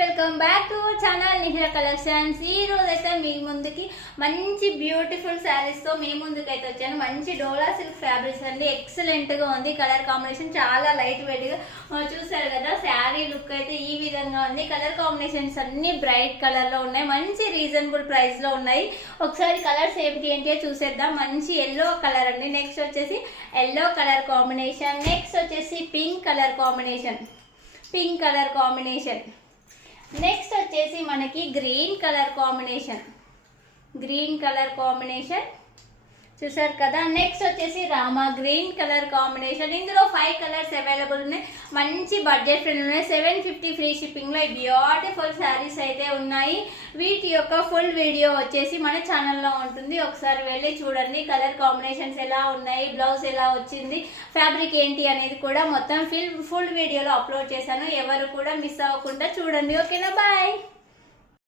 Welcome back to our channel Nihira collections. ఈ రోజు అయితే మీ ముందుకి మంచి బ్యూటిఫుల్ శారీస్ తో మీ ముందుకు అయితే వచ్చాను. మంచి డోలా సిల్క్ ఫ్యాబ్రిక్స్ అండి, ఎక్సలెంట్ గా ఉంది. కలర్ కాంబినేషన్ చాలా లైట్ వెయిట్ గా చూసారు కదా. శారీ లుక్ అయితే ఈ విధంగా ఉంది. కలర్ కాంబినేషన్స్ అన్ని బ్రైట్ కలర్ లో ఉన్నాయి, మంచి రీజనబుల్ ప్రైస్ లో ఉన్నాయి. ఒకసారి కలర్స్ ఏంటి చూసేద్దాం. మంచి ఎల్లో కలర్ అండి, నెక్స్ట్ వచ్చేసి ఎల్లో కలర్ కాంబినేషన్, నెక్స్ట్ వచ్చేసి పింక్ కలర్ కాంబినేషన్, నెక్స్ట్ వచ్చేసి మనకి గ్రీన్ కలర్ కాంబినేషన్ చూసారు కదా. నెక్స్ట్ వచ్చేసి రామా గ్రీన్ కలర్ కాంబినేషన్. ఇందులో 5 కలర్స్ అవైలబుల్ ఉన్నాయి. మంచి బడ్జెట్ ఫ్రెండ్ ఉన్నాయి. 750 ఫ్రీ షిప్పింగ్ లో బ్యూటిఫుల్ శారీస్ అయితే ఉన్నాయి. వీటి యొక్క ఫుల్ వీడియో వచ్చేసి మన ఛానల్లో ఉంటుంది, ఒకసారి వెళ్ళి చూడండి. కలర్ కాంబినేషన్స్ ఎలా ఉన్నాయి, బ్లౌజ్ ఎలా వచ్చింది, ఫ్యాబ్రిక్ ఏంటి అనేది కూడా మొత్తం ఫుల్ వీడియోలో అప్లోడ్ చేశాను. ఎవరు కూడా మిస్ అవ్వకుండా చూడండి. ఓకేనా, బాయ్.